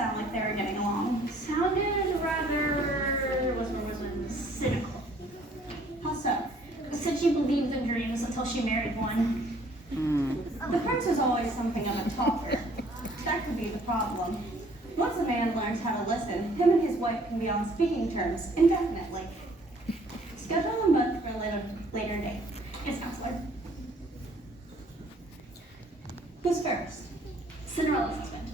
sound like they were getting along. Sounded rather, cynical. How so? Said she believed in dreams until she married one. The prince was always something of a talker. That could be the problem. Once a man learns how to listen, him and his wife can be on speaking terms indefinitely. Schedule them both for a later date. Yes, counselor. Who's first? Cinderella's husband.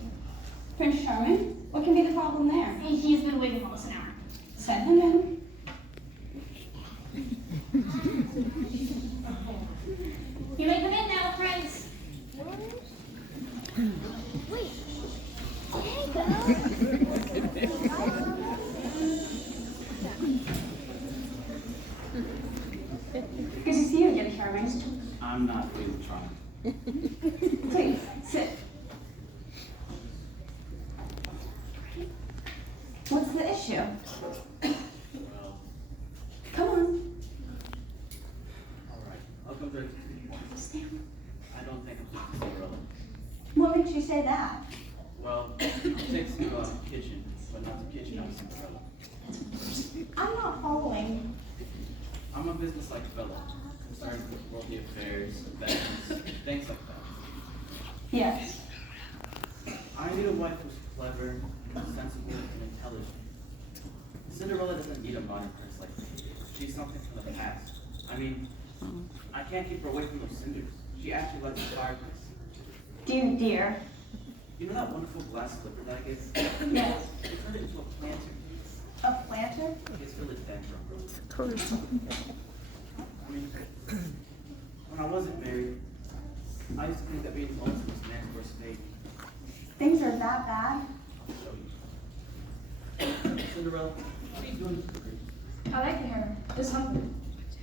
Prince Charming? What can be the problem there? He's been waiting almost an hour. Send him in. You may come in now, Prince. Wait. There you Good to see you again, Charming. I'm not really trying. Please, sit. What's the issue? Well, Come on. all right. I'll come back to you. Stand. I don't think I'm Cinderella. What makes you say that? Well, I'm taking Cinderella out of the kitchen, but not the kitchen out of Cinderella. I'm not following. I'm a business-like fellow, concerned with worldly affairs, investments, things like that. Yes. I need a wife who's clever, sensible, and intelligent. Cinderella doesn't need a modern prince like me. She's something from the past. I mean, I can't keep her away from those cinders. She actually likes the fireplace. Dear. You know that wonderful glass slipper that I gave? Yes. We turned it into a planter. A planter? It's really dead from I mean, when I wasn't married, I used to think that being lonesome was man's worst fate. Things are that bad? I'll show you. Cinderella, what are you doing to the green? I like your hair. Just hungry.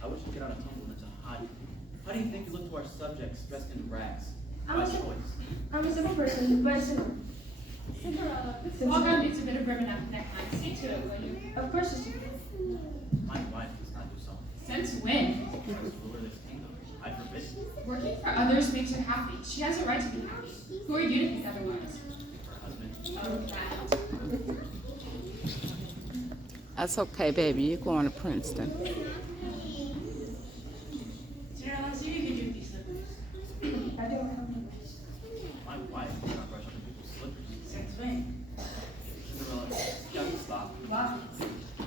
I wish you get on a tumble into hiding. How do you think you look to our subjects dressed in rags? I'm By a choice. I'm a simple person, but simple. Cinderella, walk on needs a bit of ribbon up the neckline. See to it, will you? Of course, it's simple. My wife does not do so. Since when? As ruler of this kingdom, I forbid. Working for others makes her happy. She has a right to be happy. Who are you to think otherwise? Her husband. Oh, that. That's okay, baby. You're going to Princeton. Cinderella, see if you can do these slippers. I don't have My wife does not brush other people's slippers. Since when? Cinderella, you have to stop. Why?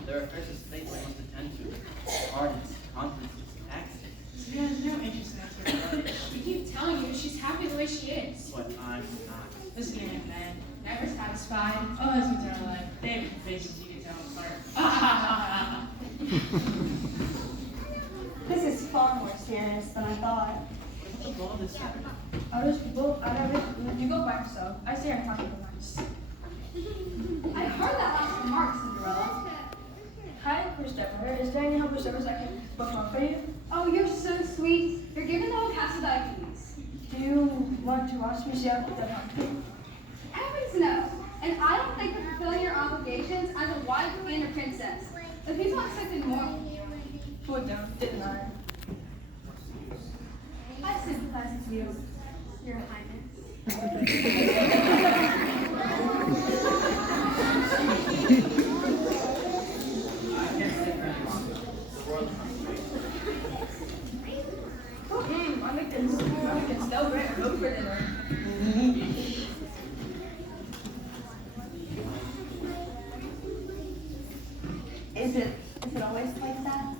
There are affairs of state we must attend to. Pardons, conferences, accidents. Cinderella has no interest in that sort of rubbish. We keep telling you she's happy the way she is. But I'm not. Listen to him, man. Never satisfied. All husbands are alike. They have faces you can tell apart. This is far more serious than I thought. What's the law this Saturday? others people. I never. You go by yourself. I stay on top of the mice. I heard that last remark, Cinderella. Hi, Christopher. Is there any help or service I can perform for you? Oh, you're so sweet. You're giving the whole cast of diabetes. Do you want to watch me see how that helps? Heavens no. And I don't think you're fulfilling your obligations as a wife and a princess. The people expected more. Put down, didn't I? I sympathize with you, Your Highness. I can't sit here any longer. The royal constitution. I'm making snow bread and milk for dinner. Is it always like that?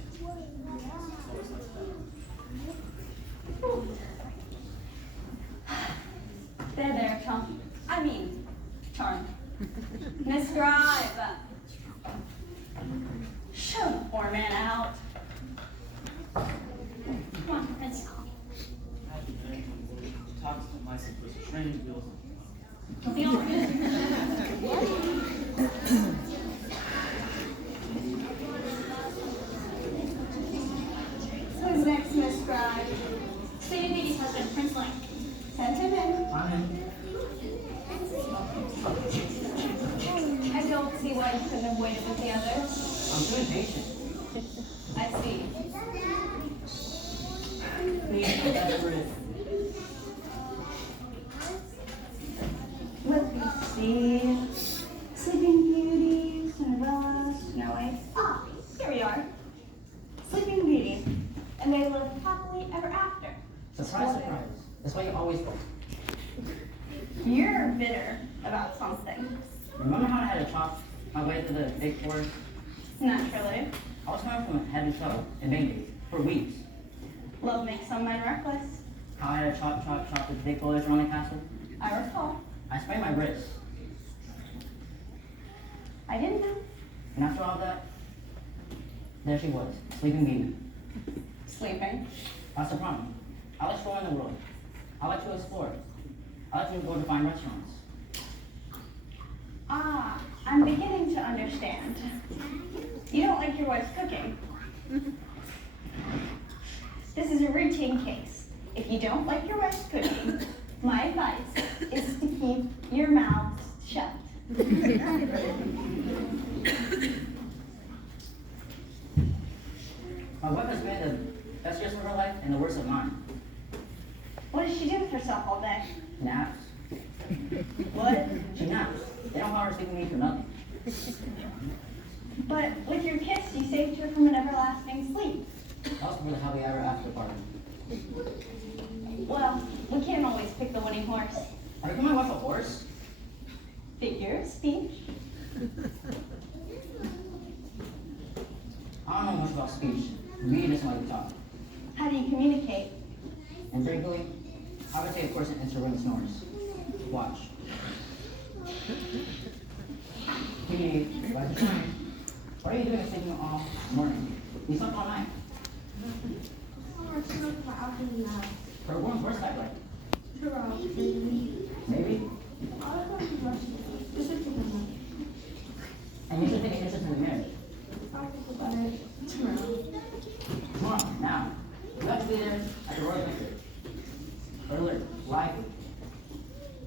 It's always like that. There, Tom. I mean, Charm. Miss Scribe. Show the poor man out. Come on, Prince. Imagine anyone who talks to mice and puts train wheels on. Don't be all good. Who's next, Miss Scribe? Sadie Beatty's husband, Prince Lang. Send him in. I don't see why you couldn't have waited with the others. I'm good, patient. I see. Please, that's for it. Remember how I had to chop my way through the big forest? Naturally. I was coming from head to toe in Bangladesh for weeks. Love makes some men reckless. How I had to chop the thick foliage around the castle. I recall. I sprained my wrist. I didn't know. And after all that, there she was, sleeping beauty. Sleeping. That's the problem. I like exploring the world. I like to explore. I like to go to fine restaurants. Ah, I'm beginning to understand. You don't like your wife's cooking. This is a routine case. If you don't like your wife's cooking, my advice is to keep your mouth shut. My wife has made the best years of her life and the worst of mine. What does she do with herself all day? Naps. What? She naps. They don't call her sleeping beauty for nothing. But with your kiss, you saved her from an everlasting sleep. Also for the happy ever after party. Well, we can't always pick the winning horse. Are you calling my wife a horse? Figure of speech. I don't know much about speech. Me doesn't like to talk. How do you communicate? And briefly, I would say a person entering snores. Watch. Hey, what are you doing sleeping all morning? You slept all night. For a woman, where's that like? Maybe? And you should take an interest in the marriage. Tomorrow, now. You have to be there at the Royal Banquet. Earlier, lively.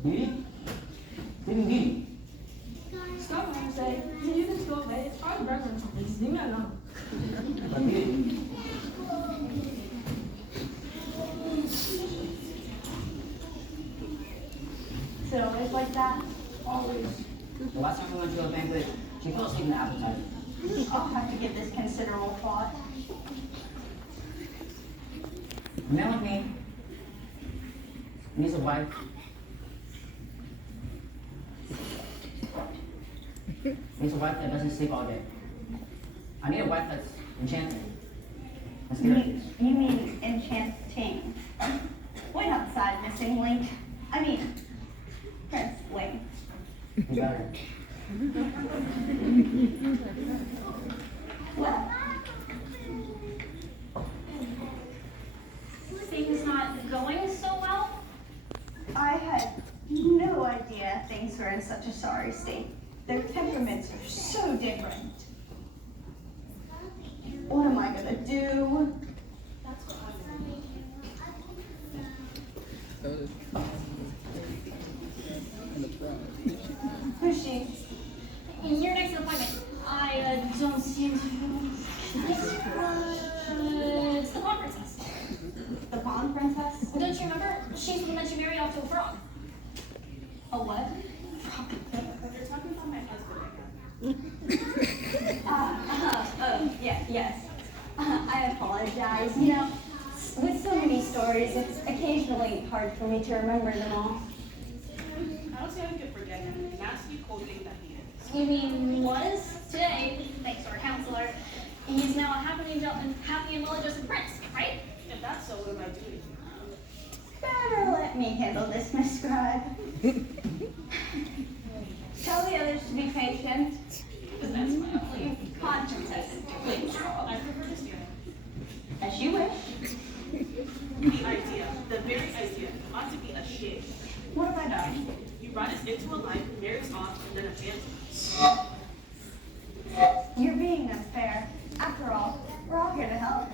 Beauty? Sleeping beauty. Stop what I'm saying. You can go away. It's probably burger or something. Just leave me alone. But beauty. Is it always like that? Always. The last time we went to a banquet, she fell asleep in the appetizer. I'll have to give this considerable thought. A man like me needs a wife. Needs a wife that doesn't sleep all day. I need a wife that's enchanting. And spirituous. You mean enchanting? Wait outside, missing link. I mean, Prince Link. You better. Well, Things not going so well? I had no idea things were in such a sorry state. Their temperaments are so different. What am I gonna do? Who's she? In your next appointment, I don't seem to. It's the Pawn Princess. The Pawn Princess? Don't you remember? She's the one that you married off to a frog. A what? You're talking about my husband. Yes. I apologize. You know, with so many stories, it's occasionally hard for me to remember them all. I don't see how you could forget him. Nasty, cold thing that he is. You mean was? Today, thanks to our counselor, he's now a happy and well-adjusted prince, right? If that's so, what am I doing? Better let me handle this, Miss Scribe. Tell the others to be patient. Because that's my only Pawn Princess, please. I prefer to stand. As you wish. The idea, the very idea, ought to be a shame. What have I done? You brought us into a life, married us off, and then abandoned us. You're being unfair. After all, we're all here to help.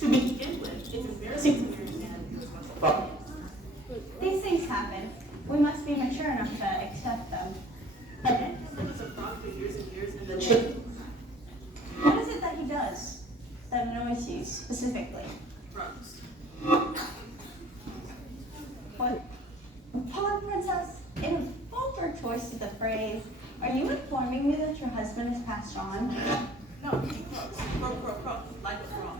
To begin with, it's embarrassing to marry a man who's responsible. These things happen. We must be mature enough to accept them. He was a frog for years and years, and then What is it that he does that annoys you specifically? frogs. What? Pawn Princess, in a vulgar choice of the phrase, are you informing me that your husband has passed on? No, he croaks. Croak, like a frog.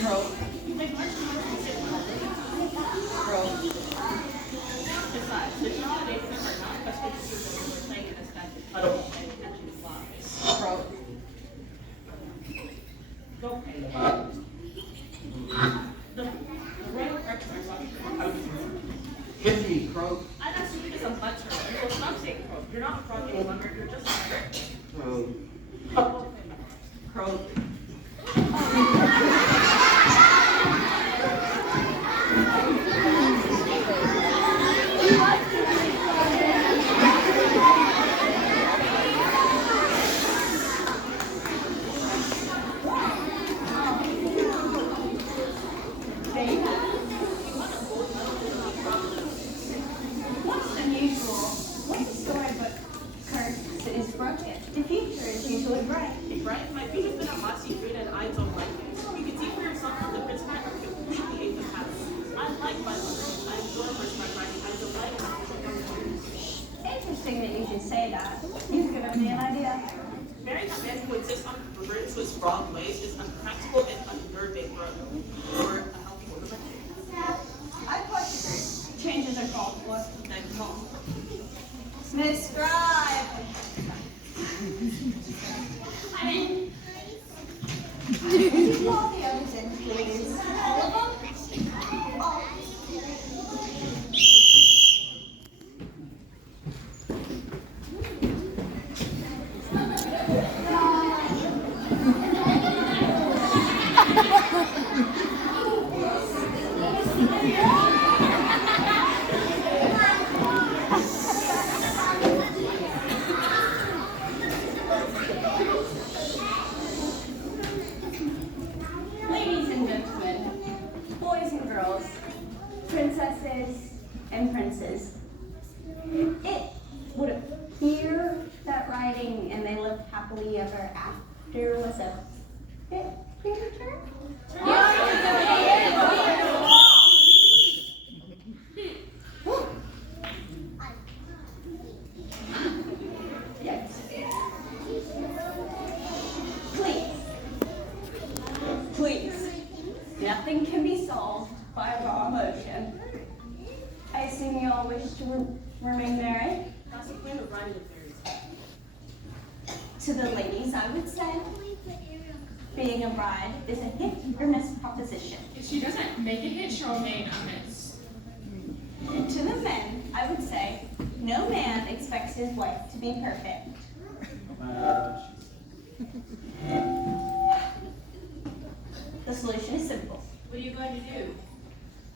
Bro. Like, March Bro. Besides, there's no day for her not especially if we're playing in a static puddle and catching flies. Bro. Go pay the bill. The regular exercise Hit me, Crow. I asked you to get some butter. So stop saying Crow. You're not a frog any longer. You're just a bird. Crow. Crow. What's unusual? What's the storybook curse is broken? The future is usually bright. Right? My feet have been on mossy green and I don't like it. You can see for yourself that the prince might have completely ate the palace. I like my mother. I enjoy horseback riding. I delight in Interesting that you should say that. You've given me an idea. marrying a man who insists on reverting to his wrong ways is unpractical and unnerving for a healthy woman. I question changes are called for. Then home. Miss Scribe. I'm in. Could you call the others in, please? All of them? All. Ladies and gentlemen, boys and girls, princesses and princes, it would appear that writing and they lived happily ever after was a bit premature. Yes. Please, nothing can be solved by raw emotion. I assume you all wish to remain married? That's the point of writing a fairy tale. To the ladies, I would say, being a bride is a hit or miss proposition. If she doesn't make a hit, she'll remain a miss. To the men, I would say, no man expects his wife to be perfect. No matter what she says. The solution is simple. What are you going to do?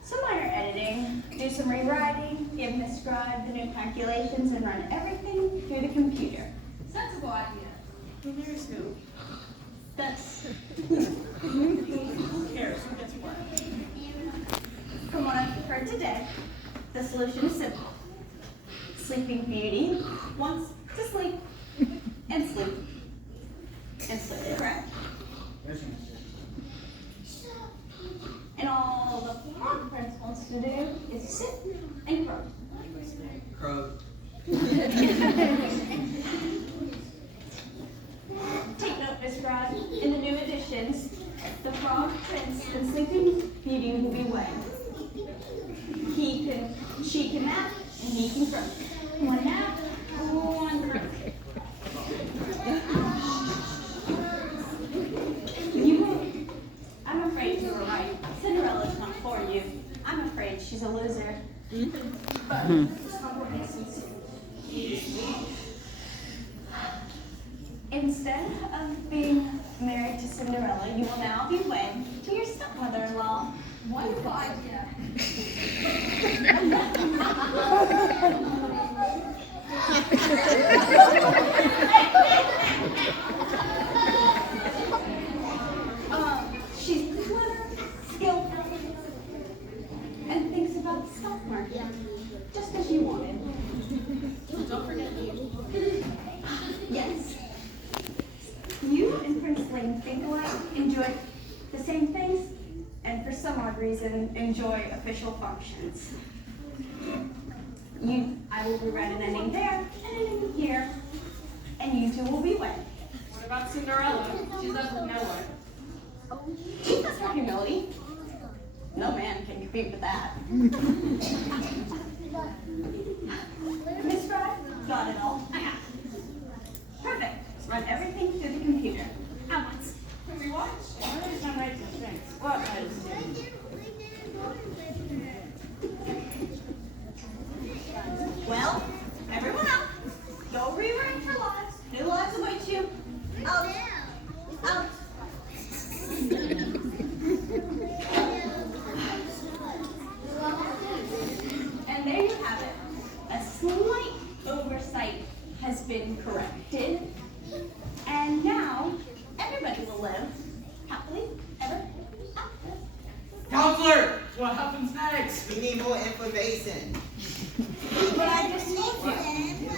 Some minor editing, do some rewriting, give Miss Scribe the new calculations, and run everything through the computer. Sensible idea. Who marries who? That's, Who cares? Who gets what? from what I've heard today, the solution is simple. Sleeping Beauty wants to sleep and sleep and sleep, correct? And all the Frog Prince wants to do is sit and crow. Crow. Take note, Miss Scribe, in the new editions, the Frog Prince and Sleeping Beauty will be wed. She can nap, and he can crow. One nap, one crow. You won't. I'm afraid you were right. Cinderella's not for you. I'm afraid she's a loser. But instead of being married to Cinderella, you will now be wed to your stepmother-in-law. Wonderful idea. She's clever, skillful, and thinks about the stock market, just as you wanted. Don't forget me. Yes. You and Prince Ling think alike, enjoy the same things, and for some odd reason, enjoy official functions. I will rewrite an ending there and an ending here, and you two will be wed. What about Cinderella? She's left with no one. That's for humility. No man can compete with that. Miss Fry, got it all? I have. Perfect. Run everything through the computer. At once. Can we watch? Where is my right to thanks? What is Well, everyone up. Go rewrite your lives. New lives await you. Out. Out. And there you have it. A slight oversight has been corrected. And now, everybody will live happily ever after. Counselor, what happens next? We need more information. But I just told you.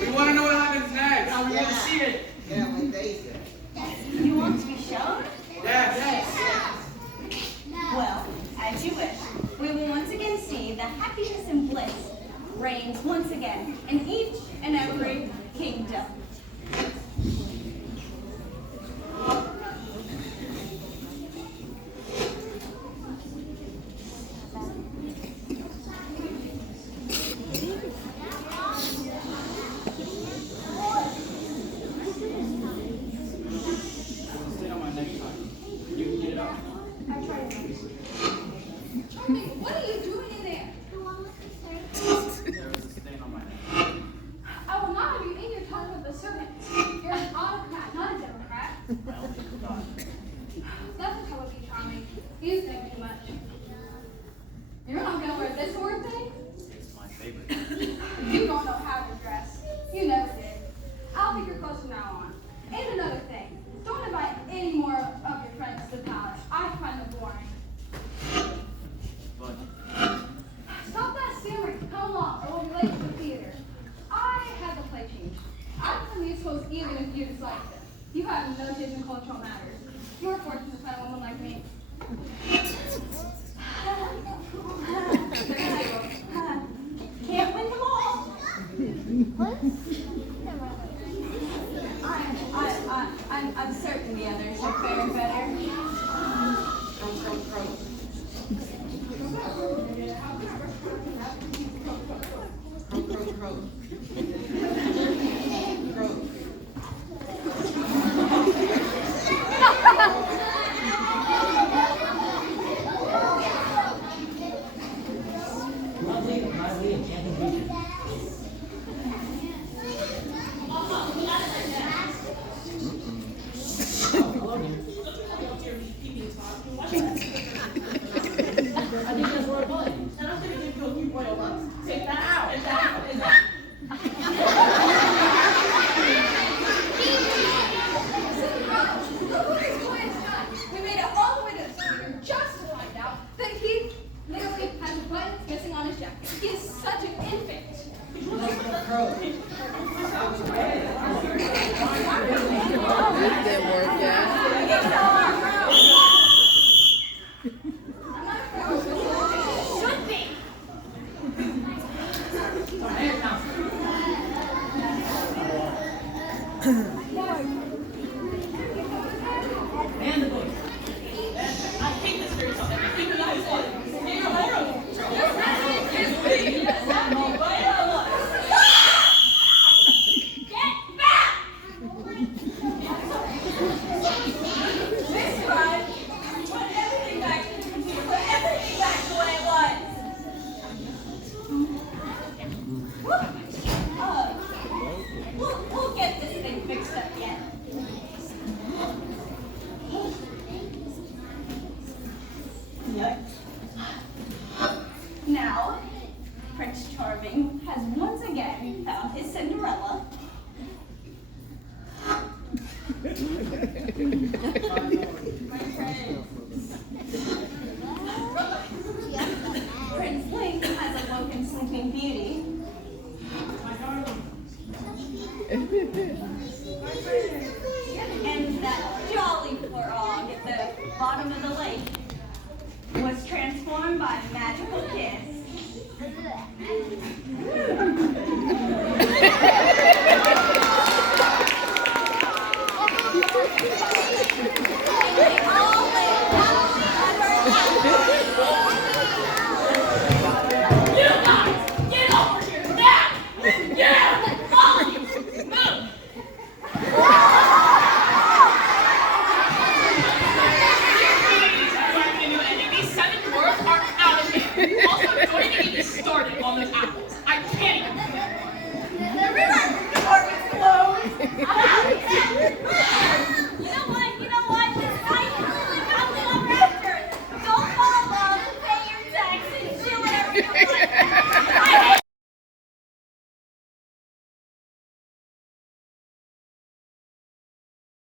We want to know what happens next. How we want to see it. Yeah, what they said. You want to be shown? Yes. Well, as you wish. We will once again see that happiness and bliss reigns once again in each and every kingdom. Stay on my next time. You can get it out. Charming, what are you doing in there? There was a stain on my neck. I will not have you in here talking with the servants. You're an autocrat, not a democrat. I only forgot. That's the trouble with you, Charming. You think too much. You're not gonna wear this sort of thing? It's my favorite. You don't know how to dress. You never did. I'll pick your clothes from now on. And another thing, don't invite any more of your friends to the palace. I find them boring. But Stop that stammering. Come along, or we'll be late for the theater. I had the play changed. I put these clothes even if you dislike them. You have no taste in cultural matters. You're fortunate to find a woman like me. Can't win them all. I'm certain the others are faring better. Lovely enchanting creature. I think that's royal blood. And I'm gonna give you a few royal bucks. Take that out and that and that. Look what this boy has done. We made it all the way to the theater just to find out that he literally has buttons missing on his jacket. He is such an infant. That didn't work out. Should be. And the book. I hate this fairy tale. Give me that one. Give me your moral. Get back! This time, put everything back in the computer. Put everything back the way it was. We'll get this thing fixed up yet. Yep. Now, Prince Charming has once again found his Cinderella. Prince Link has awoken Sleeping Beauty. And that jolly frog at the bottom of the lake was transformed by a magical kiss. They all live Come on.